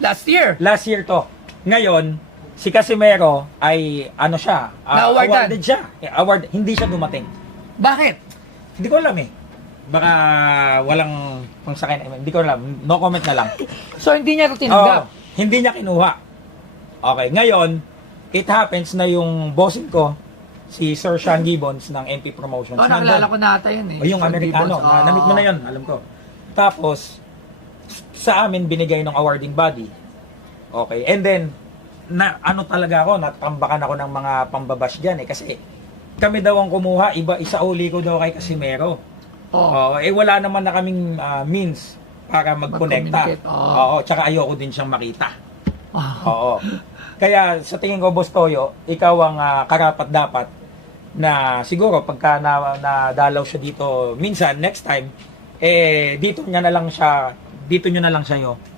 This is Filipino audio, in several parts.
Last year. Last year to. Ngayon, si Casimero ay ano siya, Na-awardan. awarded siya. Award, hindi siya dumating. Bakit? Hindi ko alam eh. Baka walang pangsakay na, hindi ko alam. No comment na lang. So, hindi niya ito tinanggap. Hindi niya kinuha. Okay, ngayon, it happens na yung bossing ko, si Sir Sean Gibbons ng MP Promotions. Nakilala ko na ata yun eh. O yung Sean Amerikano, Gibbons. namit mo na yun, alam ko. Tapos, sa amin binigay ng awarding body. Okay, and then, ano talaga ako, natambakan ako ng mga pambabash dyan eh. Kasi, kami daw ang kumuha, isa uli ko daw kay Casimero. Wala naman na kaming means para magkonekta. Oo, tsaka ayoko din siyang makita. Oo. Kaya sa tingin ko, Boss Toyo, ikaw ang karapat-dapat na siguro pagka nadalaw siya dito minsan, next time, dito nyo na lang siya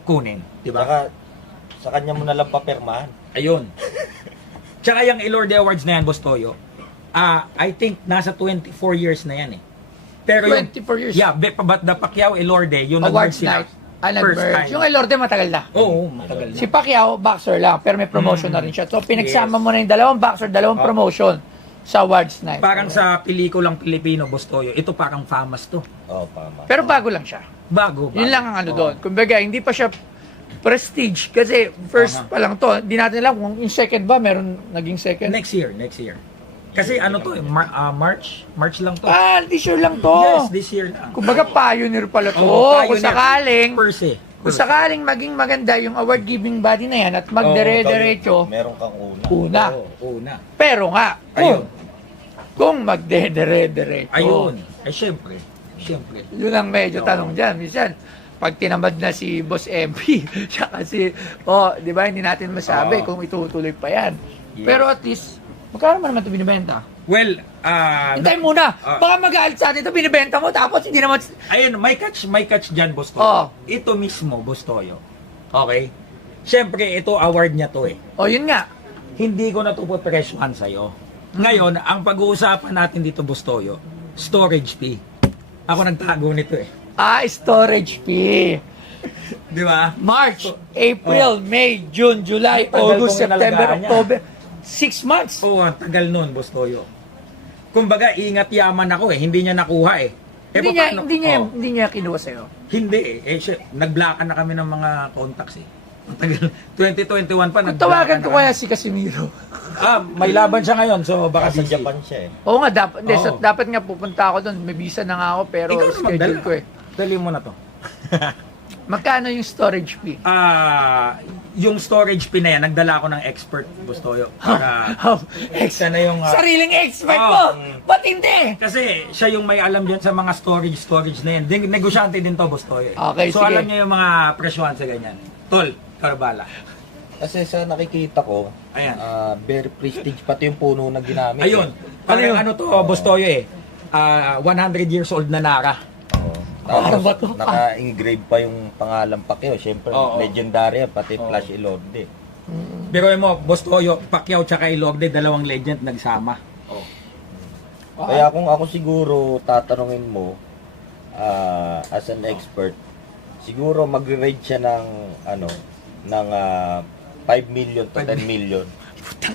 kunin. Diba? Saka, sa kanya mo na lang papirmahan. Ayun. Tsaka yung Ilorde Awards na yan, Boss Toyo, I think nasa 24 years na yan eh. Pero 24 years? Yeah, but the Pacquiao Ilorde, yung Awards nag-merge sila. night. Nag-merge. Yung Elorde matagal na. Oo, matagal na. Si Pacquiao, boxer lang, pero may promotion na rin siya. So, pinagsama mo na yung dalawang boxer, dalawang promotion sa awards night. Parang sa pelikulang Pilipino, Boss Toyo, ito parang famous to. Tama. Pero bago lang siya. Bago. Yun lang ang ano doon. Kumbaga, hindi pa siya prestige. Kasi first pa lang to. Hindi natin alam kung yung second ba, meron naging second. Next year. Kasi ano to eh, March lang to. This year lang to. Yes, this year lang. Kumbaga, pioneer pala to. Oo, Kung pioneer. sakaling, Per se. kung sakaling maging maganda yung award-giving body na yan at magdere-derecho, Meron kang una. una. Oo, una. Pero nga, Ayun. kung magdedere-derecho, Ayun. Ay, syempre. yun ang medyo tanong dyan. Minsan, pag tinamad na si Boss MP, siya kasi, di ba, hindi natin masabi kung itutuloy pa yan. Yes. Pero at least, magkano man naman ito binibenta? Well, Hintay muna, baka mag-aalit sa atin ito, binibenta mo, tapos hindi naman, ayun, may catch dyan, Boss Toyo. Oh. Ito mismo, Boss Toyo. Okay? Syempre, ito award niya to eh. yun nga. Hindi ko na ito pupresyohan sa'yo. Ngayon, ang pag-uusapan natin dito, Boss Toyo, storage fee. Ako nagtago nito eh. Storage fee. Di ba? March, April, May, June, July, Tagal August, kong September, inalagaan niya. October. 6 months. Oo, ang tagal nun, Boss Toyo. Kumbaga, ingat yaman ako eh. Hindi niya nakuha eh. Paano? Hindi niya kinuha sa'yo. Hindi eh. Nagblockan na kami ng mga contacts eh. Ang tagal. 2021 pa, Kung tawagan ko kaya si Casimiro. may laban siya ngayon, so baka Kasi busy. Japan siya eh. Oo nga, dapat, Oo. dapat nga pupunta ako doon. May visa na nga ako, pero Ikaw na schedule magdala. ko eh. Dali mo na to. Magkano yung storage fee? Yung storage pin na yan, nagdala ako ng expert, Boss Toyo. Para isa na yung... Sariling expert Oo. mo! Ba't hindi? Kasi siya yung may alam dyan sa mga storage na yan. Negosyante din to, Boss Toyo. Okay, so sige. alam niya yung mga presyohan sa ganyan. Tol, Karbala. Kasi sa nakikita ko, Ayan. very prestige pati yung puno na ginamit. Ayun. Parang ano to, Boss Toyo eh. 100 years old na Nara. Ano ba to? Naka-engrave pa yung pangalan Pacquiao. Siyempre, Oo. legendary yan, pati Flash Ilorde. Pero mo, Boss Toyo, Pacquiao tsaka Ilorde, dalawang legend nagsama. Kaya kung ako siguro tatanungin mo, as an expert, siguro magre-rate siya ng, ng 5 million to 10 million.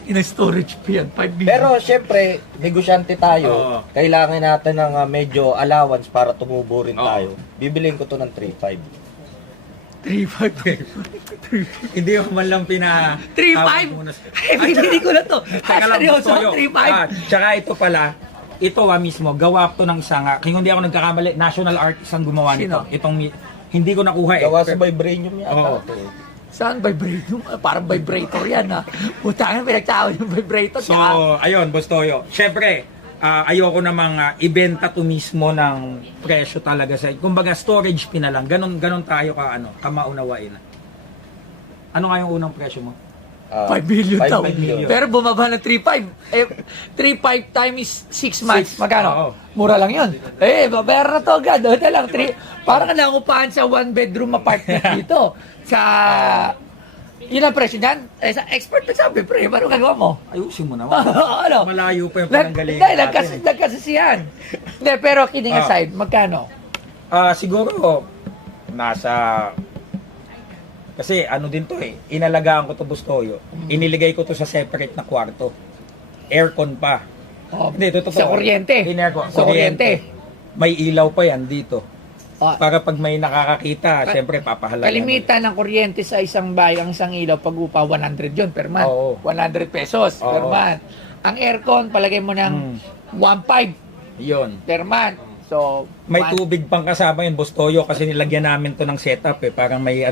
Ina storage fee yan, 5 billion. Pero syempre, negosyante tayo. Oo. Kailangan natin ng medyo allowance para tumubo rin Oo. tayo. Bibiliin ko to ng 3.5. 3.5. Hindi mo man lang 3.5? Hindi ko na to. Teka lang, Boss Seryoso, Toyo. 3.5. Tsaka ito pala, ito mismo, gawa to ng isa nga. Kung hindi ako nagkakamali, national artist ang gumawa nito. Sino? Hindi ko nakuha eh. Gawa sa vibranium yata. Oo. to eh. Saan vibrator? Parang vibrator yan ha. Putang na pinagtao yung vibrator. So, ayun, Boss Toyo. Siyempre, ayoko namang ibenta to mismo ng presyo talaga sa... Kumbaga, storage fee na lang. Ganon tayo kamaunawain. Ano nga yung unang presyo mo? 5 million 5 daw. million. Pero bumaba ng 3.5. 3.5 times 6 months. Magkano? Oo. Mura lang yun. Babayaran na to agad. Ito lang. Parang nangupahan sa 1-bedroom apartment dito. Sa... Yun ang presyo dyan. Sa expert na sabi, pre, paano gagawa mo? Ayusin mo naman. Ano? Malayo pa yung pananggalingan Dahil natin. nagkasisihan. Hindi, pero kidding aside, magkano? Siguro, nasa Kasi ano din to eh, inalagaan ko to Bustoyo. Iniligay ko to sa separate na kwarto. Aircon pa. Oh, Hindi, totoo. sa kuryente. In-aircon. Sa kuryente. May ilaw pa yan dito. Ah, Para pag may nakakakita, syempre papahalagan. kalimitan ng kuryente sa isang bahay, ang isang ilaw, pag upa, 100 yun per month. Oo. 100 pesos per Oo. month. Ang aircon, palagay mo ng 1.5 Yun. per month. So, May one- tubig pang kasama yun, Bustoyo, kasi nilagyan namin to ng setup eh. Parang may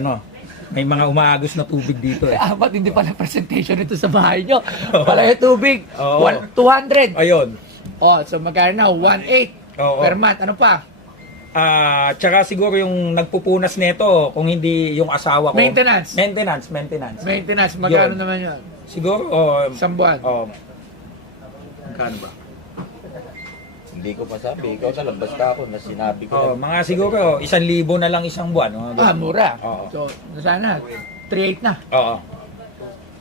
may mga umaagos na tubig dito eh. Ba't hindi pala presentation ito sa bahay nyo? Pala yung tubig. Oo. 200. Ayun. Oh, so magkano na? 1.8 Oo. per month. Ano pa? Tsaka siguro yung nagpupunas nito, kung hindi yung asawa ko. Maintenance. Maintenance. Maintenance. Magkano Yun. naman yun? Siguro, Isang buwan. magkano ba? Hindi ko masabi. Ikaw na lang. Basta ako na sinabi ko lang. Mga siguro, 1,000 na lang isang buwan. Mga ganun. Mura. Oo. So, sana, 3.8 na. Oo.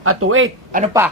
2.8. Ano pa?